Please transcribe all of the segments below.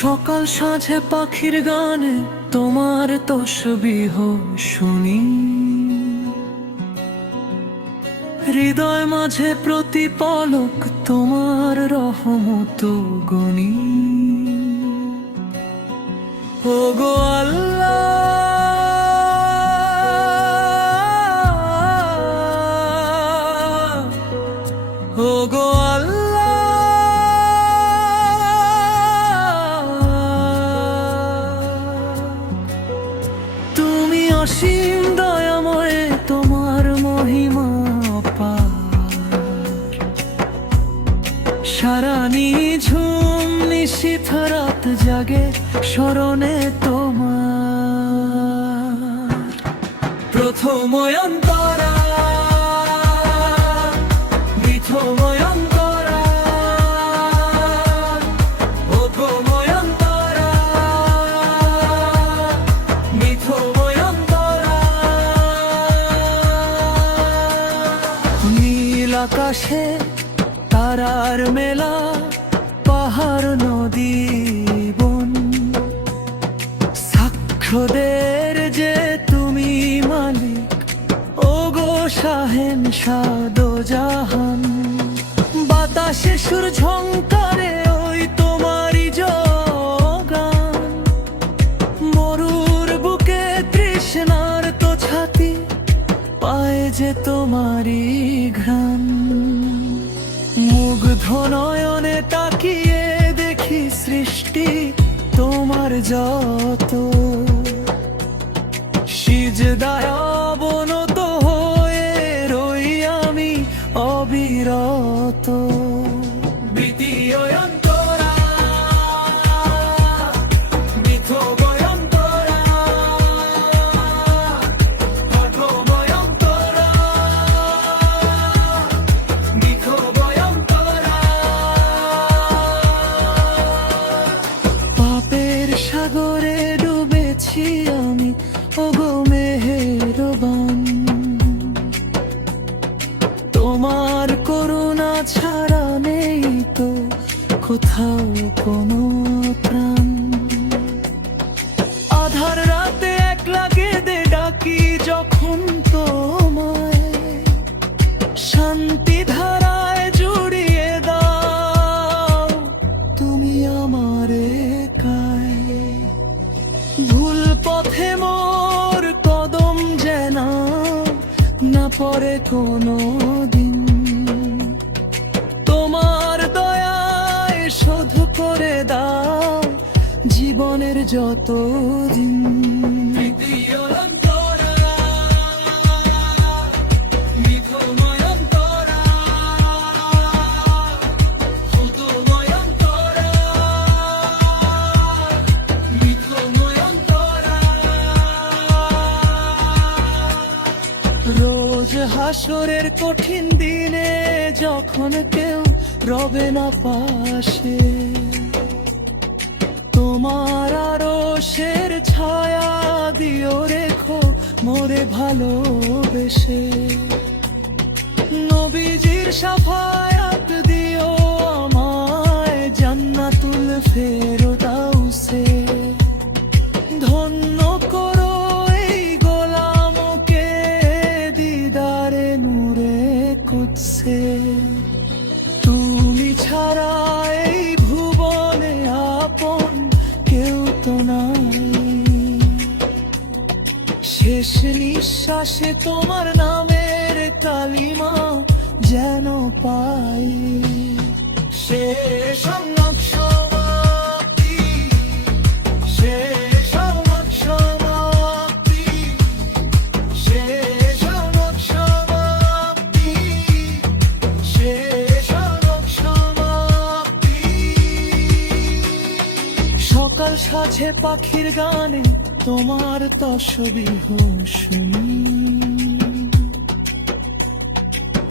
সকাল সাঁঝে পাখির গানে তোমার তসবিহ শুনি, হৃদয় মাঝে প্রতিপলক তোমার রহমত গনি। ও গো আল্লাহ, ও গো অসীম দয়াময়, তোমার মহিমা অপার। সারা নিঝুম নিশীথ রাত জাগে স্মরণে তোমার। প্রথম অন্তরা বিথম অন্তরা, প্রথম অন্তরা বিথম আকাশে তারার মেলা, পাহাড় নদী বন, সাক্ষ্যদের যে তুমি মালিক। ও গো শাহেন শাদো জাহান, বাতাসে সুর ঝংকারে ওই তোমারই জগান। মরুর বুকে তৃষ্ণার তো ছাতি পায় যে তোমারই ঘ্রাণ। মুগ্ধ নয়নে তাকিয়ে দেখি সৃষ্টি তোমার যত, সিজদায় অবনত হয়ে রই আমি অবিরত। দ্বিতীয় অন্তরা বিথম অন্তরা, প্রথম অন্তরা বিথম অন্তরা। পাপের সাগরে ডুবেছি আমি, ও গো মেহেরবান। তোমার করুণা ছাড়া নেই তো কোথাও কোনো প্রাণ। আধার রাতে একলা কেঁদে ডাকি যখন তোমায়, শান্তি ধারায় জুড়িয়ে দাও তুমি আমারে কায়। ভুল পথে মোর কদম যেন না পড়ে কোনো দিন, তোমার দয়ায় শোধ করে দাও জীবনের যত দিন। দ্বিতীয় অন্তরা বিথম অন্তরা, প্রথম অন্তরা বিথম অন্তরা। রোজ হাসরের কঠিন দিনে যখন কেউ রবে না পাশে, তোমার আরশের ছায়া দিও রেখো মোরে ভালোবেসে। নবীজির শাফায়াত দিও আমায় জান্নাতুল ফেরদাউসে। ধন্য করো এই গোলামকে দিদারে নূরে কুদসে। তুমি ছাড়া এই ভুবনে আপন কেউ তো নাই, শেষ নিঃশ্বাসে তোমার নামের কালিমা যেন পাই। শেষ সমাপ্তি, শেষ সমাপ্তি, শেষ সমাপ্তি, শেষ সমাপ্তি। সকাল সাঁঝে পাখির গানে তোমার তসবিহ শুনি,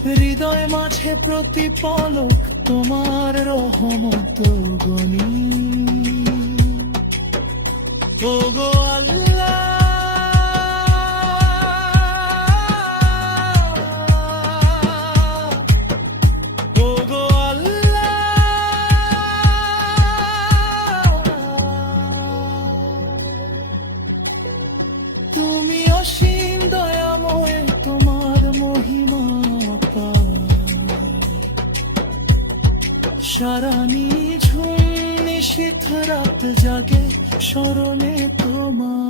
হৃদয় মাঝে প্রতিপলক তোমার রহমত গনি। ও গো আল্লাহ, ও গো আল্লাহ, অসীম দয়াময় তোমার মহিমা অপার। সারা নিঝুম নিশীথ রাত জাগে স্মরণে তোমার।